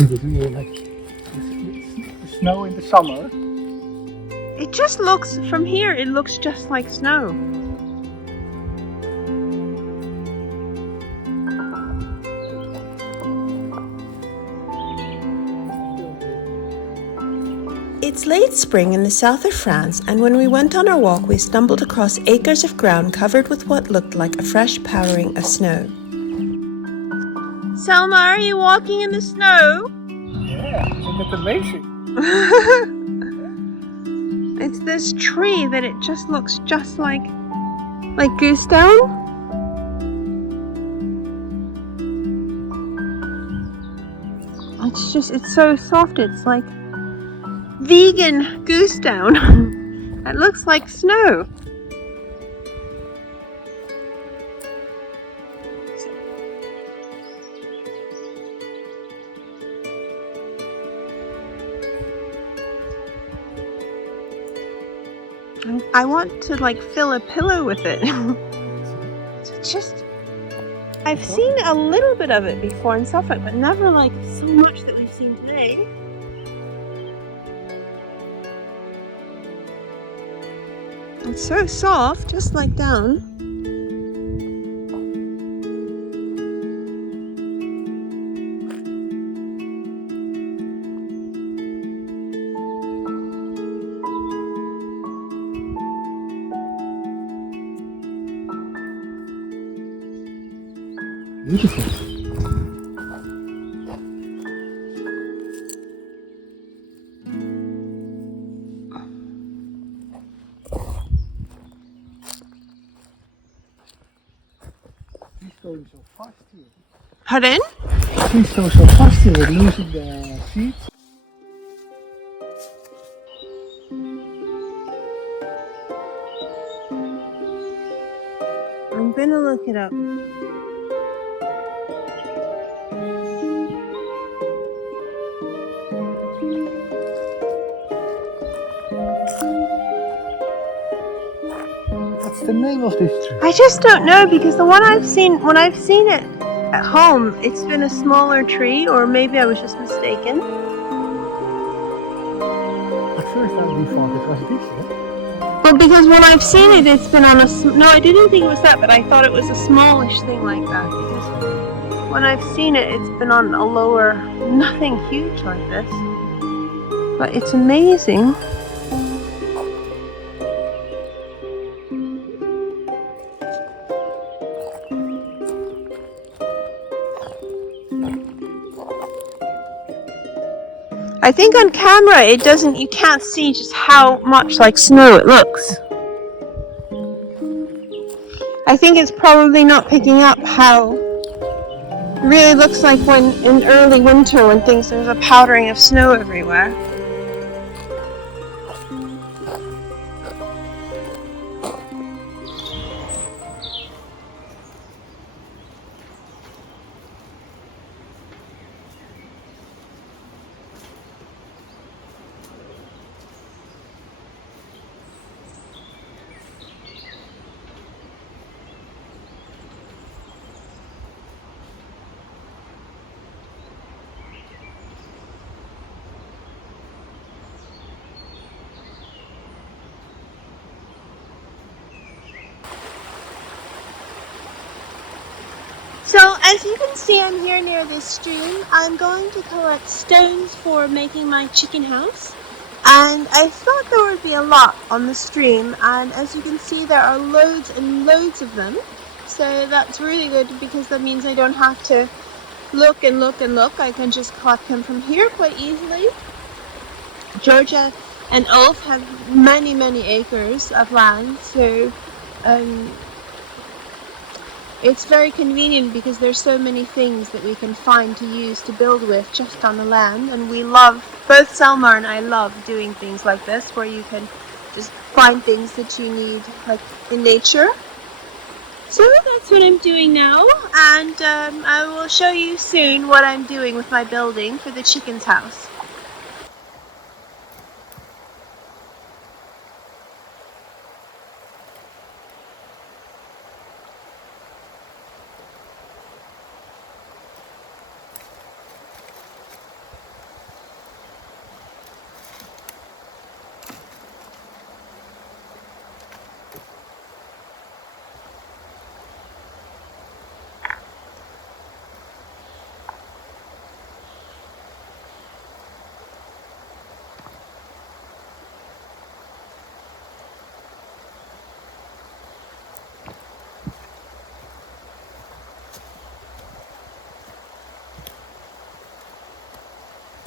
The snow in the summer. It just looks, from here, it looks just like snow. It's late spring in the south of France, and when we went on our walk, we stumbled across acres of ground covered with what looked like a fresh powdering of snow. Selmar, are you walking in the snow? Yeah, isn't it amazing? It's this tree that it just looks just like goose down. It's so soft, it's like vegan goose down. It looks like snow. I want to like fill a pillow with it. It's just, I've seen a little bit of it before in Suffolk, but never like so much that we've seen today. It's so soft, just like down. Beautiful. He's going so fast here. Pardon? He's so fast here, losing the seeds. I'm gonna look it up. What's the name of this tree? I just don't know, because the one I've seen, when I've seen it at home, it's been a smaller tree, or maybe I was just mistaken. At first I thought it was this, yeah? Well, because when I've seen it, it's been on a... No, I didn't think it was that, but I thought it was a smallish thing like that, because when I've seen it, it's been on a lower... Nothing huge like this. But it's amazing. I think on camera it doesn't, you can't see just how much like snow it looks. I think it's probably not picking up how it really looks like when in early winter when there's a powdering of snow everywhere. So as you can see, I'm here near this stream. I'm going to collect stones for making my chicken house. And I thought there would be a lot on the stream, and as you can see there are loads and loads of them. So that's really good, because that means I don't have to look and look and look. I can just collect them from here quite easily. Georgia and Ulf have many, many acres of land, so it's very convenient because there's so many things that we can find to use to build with just on the land, and we love, both Selmar and I love doing things like this where you can just find things that you need like in nature. So that's what I'm doing now, and I will show you soon what I'm doing with my building for the chicken's house.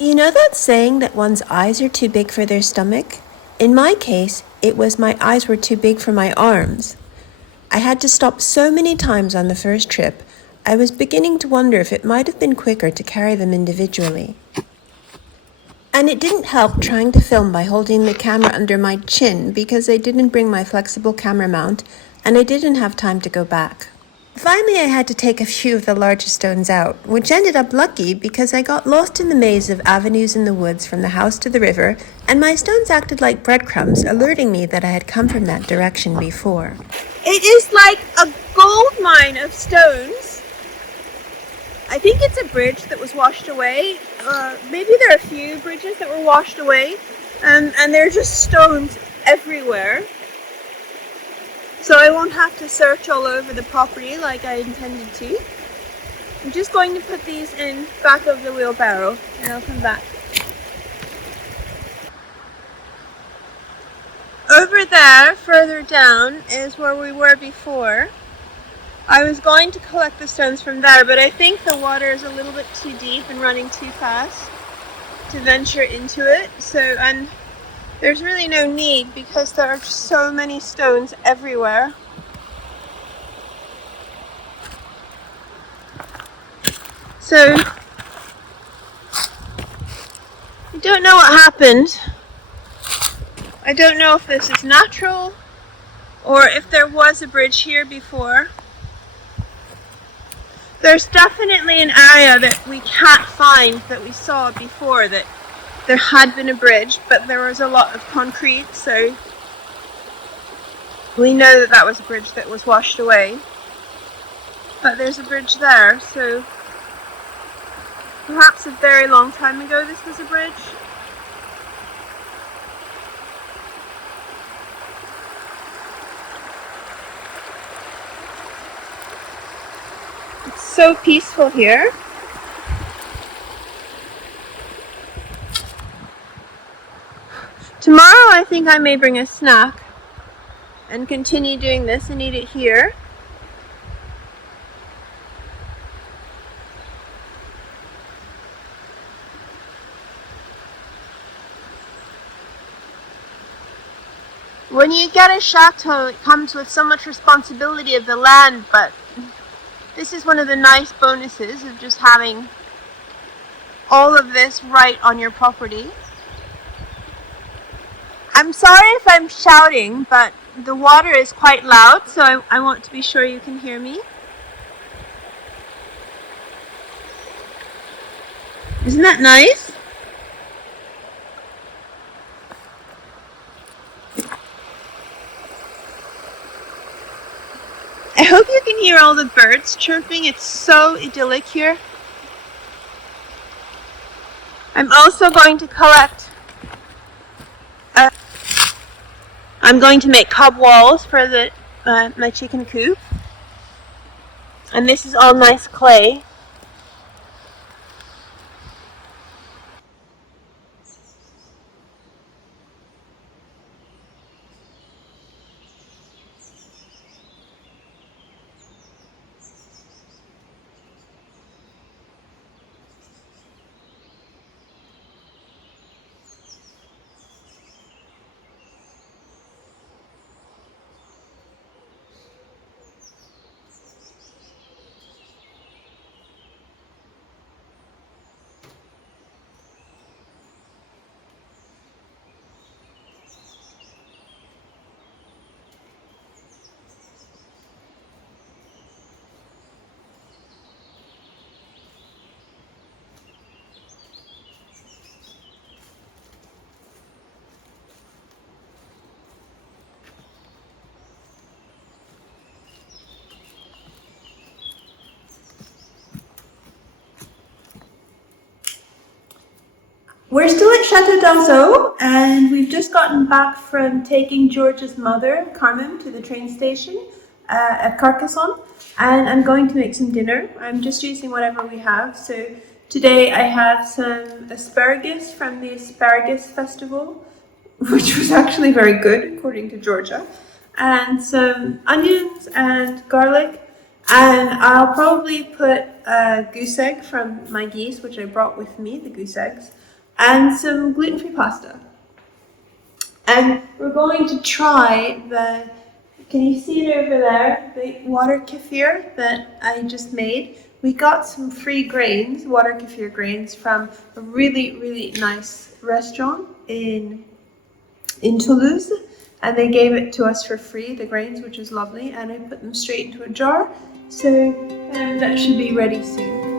You know that saying that one's eyes are too big for their stomach? In my case, it was my eyes were too big for my arms. I had to stop so many times on the first trip, I was beginning to wonder if it might have been quicker to carry them individually. And it didn't help trying to film by holding the camera under my chin because I didn't bring my flexible camera mount and I didn't have time to go back. Finally, I had to take a few of the larger stones out, which ended up lucky because I got lost in the maze of avenues in the woods from the house to the river, and my stones acted like breadcrumbs, alerting me that I had come from that direction before. It is like a gold mine of stones. I think it's a bridge that was washed away. Maybe there are a few bridges that were washed away, and there are just stones everywhere. So I won't have to search all over the property like I intended to. I'm just going to put these in back of the wheelbarrow and I'll come back. Over there, further down, is where we were before. I was going to collect the stones from there, but I think the water is a little bit too deep and running too fast to venture into it. And there's really no need because there are so many stones everywhere. So I don't know what happened. I don't know if this is natural or if there was a bridge here before. There's definitely an area that we can't find that we saw before that there had been a bridge, but there was a lot of concrete, so we know that that was a bridge that was washed away. But there's a bridge there, so perhaps a very long time ago this was a bridge. It's so peaceful here. Tomorrow I think I may bring a snack and continue doing this and eat it here. When you get a chateau, it comes with so much responsibility of the land, but this is one of the nice bonuses of just having all of this right on your property. I'm sorry if I'm shouting, but the water is quite loud, so I want to be sure you can hear me. Isn't that nice? I hope you can hear all the birds chirping. It's so idyllic here. I'm also going to collect I'm going to make cob walls for my chicken coop. And this is all nice clay. We're still at Chateau and we've just gotten back from taking George's mother, Carmen, to the train station at Carcassonne, and I'm going to make some dinner. I'm just using whatever we have. So today I have some asparagus from the Asparagus Festival, which was actually very good according to Georgia, and some onions and garlic, and I'll probably put a goose egg from my geese, which I brought with me, the goose eggs. and some gluten-free pasta. And we're going to try the, can you see it over there, the water kefir that I just made. We got some free grains, water kefir grains, from a really, really nice restaurant in Toulouse, and they gave it to us for free, the grains, which is lovely, and I put them straight into a jar, so that should be ready soon.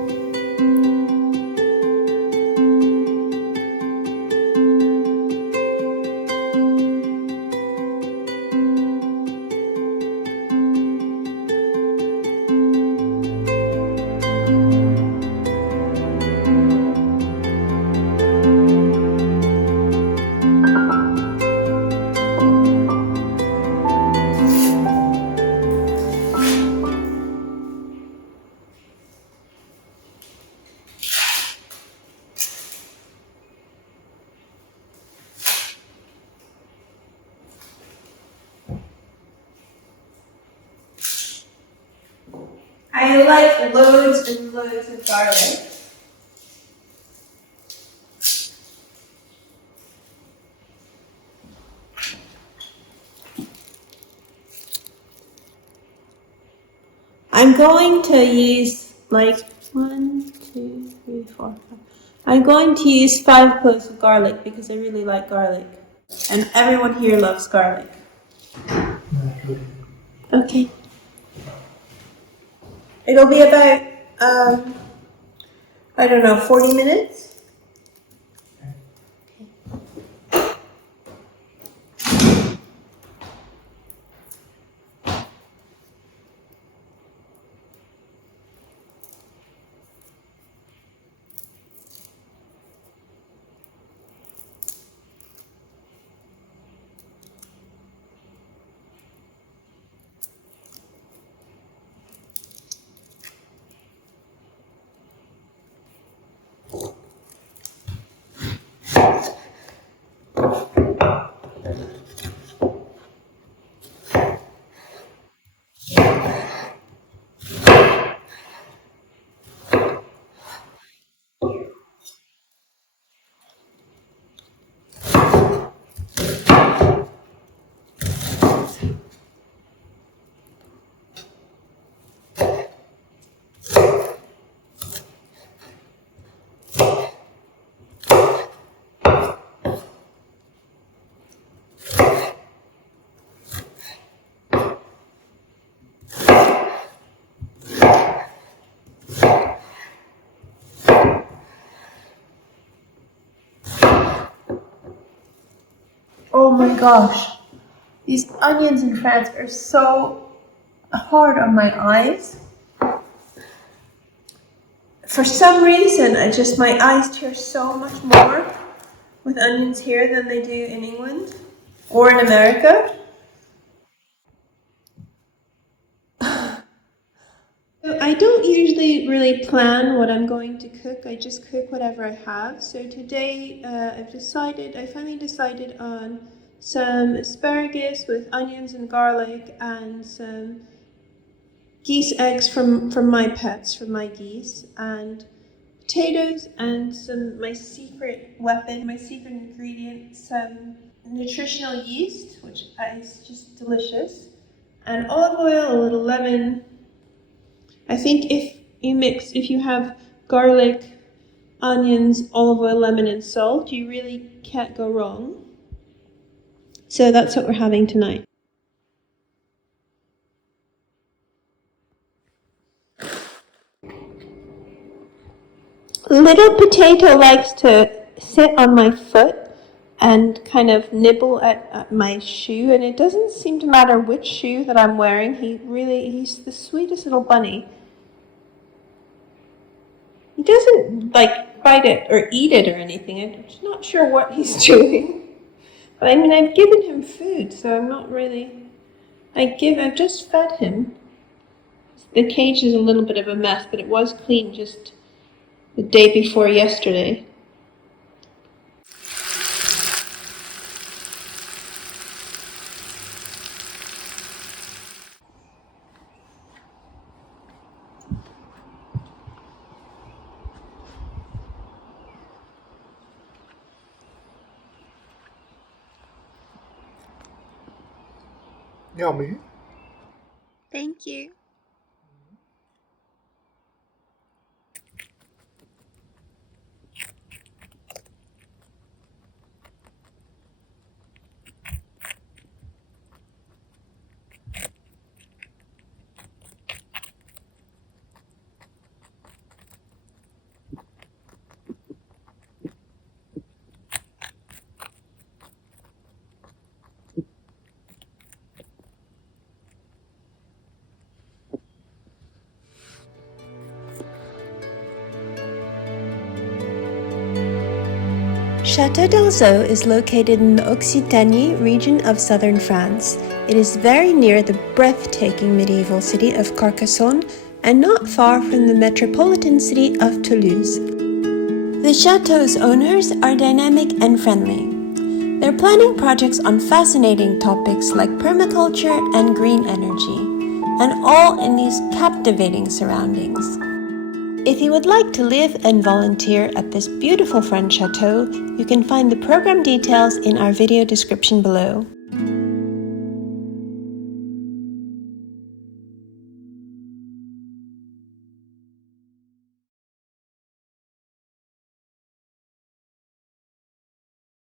I like loads and loads of garlic. I'm going to use like 1, 2, 3, 4, 5. I'm going to use 5 cloves of garlic because I really like garlic. And everyone here loves garlic. Okay. It'll be about, I don't know, 40 minutes? Oh my gosh, these onions in France are so hard on my eyes. For some reason, my eyes tear so much more with onions here than they do in England or in America. I don't usually really plan what I'm going to cook. I just cook whatever I have. So today I finally decided on some asparagus with onions and garlic and some geese eggs from my pets, from my geese, and potatoes and my secret weapon, my secret ingredient, some nutritional yeast, which is just delicious, and olive oil, a little lemon. I think if you have garlic, onions, olive oil, lemon, and salt, you really can't go wrong. So that's what we're having tonight. Little potato likes to sit on my foot and kind of nibble at my shoe, and it doesn't seem to matter which shoe that I'm wearing. He's the sweetest little bunny. He doesn't like bite it or eat it or anything. I'm just not sure what he's doing. But I mean, I've given him food, so I'm not really. I've just fed him. The cage is a little bit of a mess, but it was clean just the day before yesterday. 你好迷。 Thank you. Château is located in the Occitanie region of southern France. It is very near the breathtaking medieval city of Carcassonne and not far from the metropolitan city of Toulouse. The chateau's owners are dynamic and friendly. They're planning projects on fascinating topics like permaculture and green energy, and all in these captivating surroundings. If you would like to live and volunteer at this beautiful French chateau, you can find the program details in our video description below.